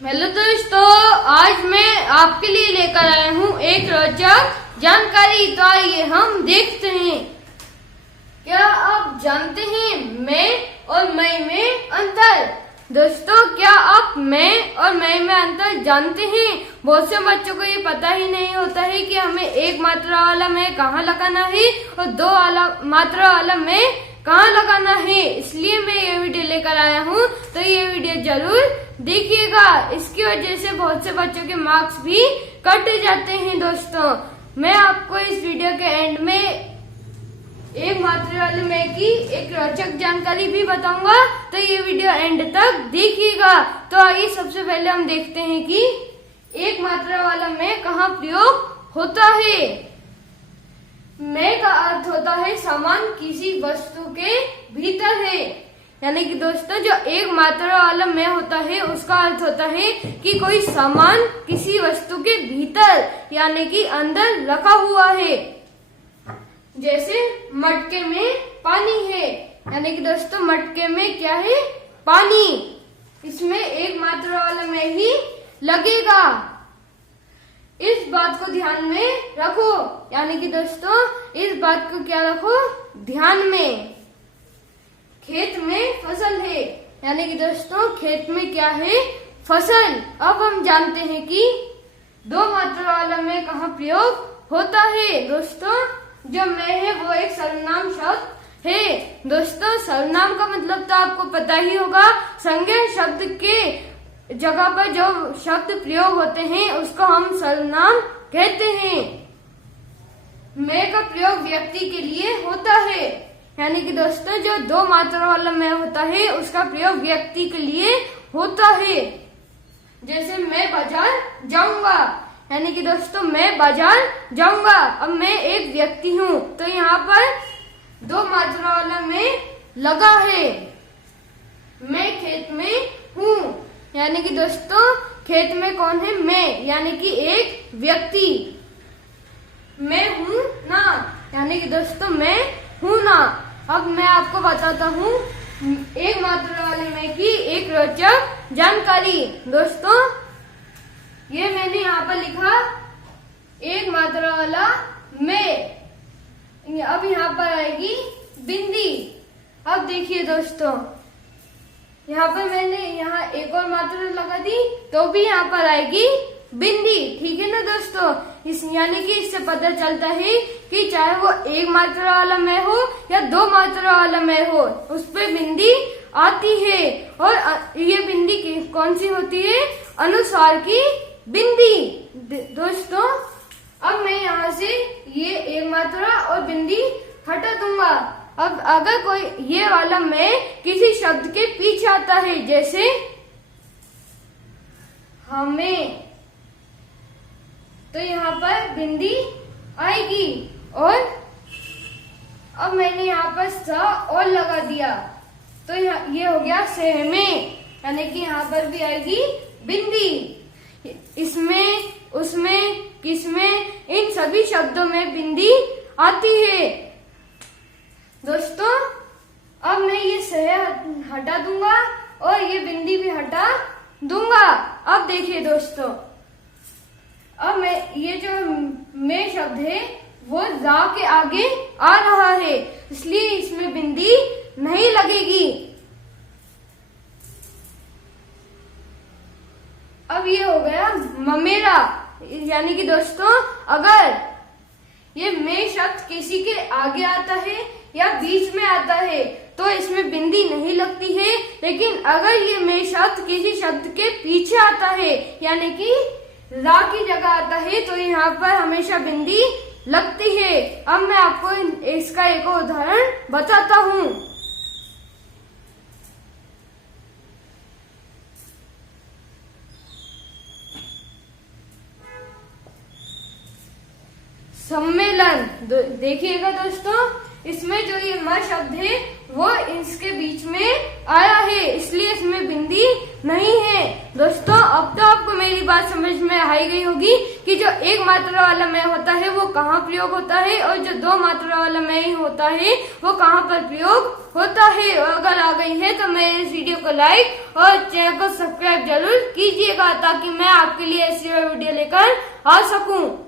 Hello दोस्तों, आज मैं आपके लिए लेकर आया हूँ एक रोचक जानकारी। तो आइए हम देखते हैं। क्या आप जानते हैं मैं और मई में अंतर? दोस्तों, क्या आप मैं और मई में अंतर जानते हैं? बहुत से बच्चों को ये पता ही नहीं होता है कि हमें एक मात्रा वाला मैं कहाँ लगाना है और दो मात्रा वाला मैं कहाँ लगाना है। इसलिए मैं ये वीडियो लेकर आया हूँ, तो ये वीडियो जरूर देखिएगा। इसकी वजह से बहुत से बच्चों के मार्क्स भी कट जाते हैं। दोस्तों, मैं आपको इस वीडियो के एंड में एक मात्रा वाले मैं की एक रोचक जानकारी भी बताऊंगा, तो ये वीडियो एंड तक देखिएगा। तो आइए सबसे पहले हम देखते हैं कि एक मात्रा वाला मैं कहाँ प्रयोग होता है। मैं का अर्थ होता है सामान किसी वस्तु के भीतर है। यानी कि दोस्तों, जो एक मात्रा वाला मैं होता है उसका अर्थ होता है कि कोई सामान किसी वस्तु के भीतर यानी कि अंदर रखा हुआ है। जैसे मटके में पानी है, यानी कि दोस्तों मटके में क्या है? पानी। इसमें एक मात्रा वाला मैं ही लगेगा। इस बात को ध्यान में रखो, यानी कि दोस्तों इस बात को क्या रखो? ध्यान में। खेत में फसल है, यानी कि दोस्तों खेत में क्या है? फसल। अब हम जानते हैं कि दो मात्रा वाला में कहाँ प्रयोग होता है। दोस्तों, जो मैं है वो एक सर्वनाम शब्द है। दोस्तों, सर्वनाम का मतलब तो आपको पता ही होगा। संज्ञा शब्द के जगह पर जो शब्द प्रयोग होते हैं उसको हम सर्वनाम कहते हैं। मैं का प्रयोग व्यक्ति के लिए होता है, यानी कि दोस्तों जो दो मात्रा वाला मैं होता है उसका प्रयोग व्यक्ति के लिए होता है। जैसे मैं बाजार जाऊंगा, यानी कि दोस्तों मैं बाजार जाऊंगा। अब मैं एक व्यक्ति हूँ, तो यहाँ पर दो मात्रा वाला मैं लगा है। मैं खेत में हूँ, यानी कि दोस्तों खेत में कौन है? मैं, यानी कि एक व्यक्ति। मैं हूँ ना, यानी कि दोस्तों मैं हूँ ना। अब मैं आपको बताता हूँ एक मात्रा वाले मैं की एक रोचक जानकारी। दोस्तों, ये मैंने यहाँ पर लिखा एक मात्रा वाला मैं। अब यहाँ पर आएगी बिंदी। अब देखिए दोस्तों, यहाँ पर मैंने यहाँ एक और मात्रा लगा दी तो भी यहाँ पर आएगी बिंदी। ठीक है ना दोस्तों? इस यानी कि इससे पता चलता है कि चाहे वो एक मात्रा वाला मैं हो या दो मात्रा वाला मैं हो, उस पे बिंदी आती है। और ये बिंदी कौन सी होती है? अनुस्वार की बिंदी। दोस्तों, अब मैं यहाँ से ये एक मात्रा और बिंदी हटा दूंगा। अब अगर कोई ये वाला मैं किसी शब्द के पीछे आता है, जैसे हमें, तो यहाँ पर बिंदी आएगी। और अब मैंने यहाँ पर स और लगा दिया, तो ये हो गया सहमे, यानी कि यहाँ पर भी आएगी बिंदी। इसमें, उसमें, किसमें, इन सभी शब्दों में बिंदी आती है। दोस्तों, अब मैं ये सह हटा दूंगा और ये बिंदी भी हटा दूंगा। अब देखिए दोस्तों, अब मैं ये जो मैं शब्द है वो जा के आगे आ रहा है, इसलिए इसमें बिंदी नहीं लगेगी। अब ये हो गया ममेरा, यानी कि दोस्तों अगर ये मैं शब्द किसी के आगे आता है या बीच में आता है तो इसमें बिंदी नहीं लगती है। लेकिन अगर ये मैं शब्द किसी शब्द के पीछे आता है यानी कि रा की जगह आता है, तो यहाँ पर हमेशा बिंदी लगती है। अब मैं आपको इसका एक उदाहरण बताता हूँ। सम्मेलन। देखिएगा दोस्तों, इसमें जो ये म शब्द है वो इसके बीच में आया है, इसलिए इसमें बिंदी नहीं है। दोस्तों अब तो आपको मेरी बात समझ में आ ही गई होगी कि जो एक मात्रा वाला मैं होता है वो कहाँ प्रयोग होता है और जो दो मात्रा वाला मैं होता है वो कहाँ पर प्रयोग होता है। और अगर आ गई है तो मेरे इस वीडियो को लाइक और चैनल को सब्सक्राइब जरूर कीजिएगा ताकि मैं आपके लिए ऐसी वीडियो लेकर आ सकूं।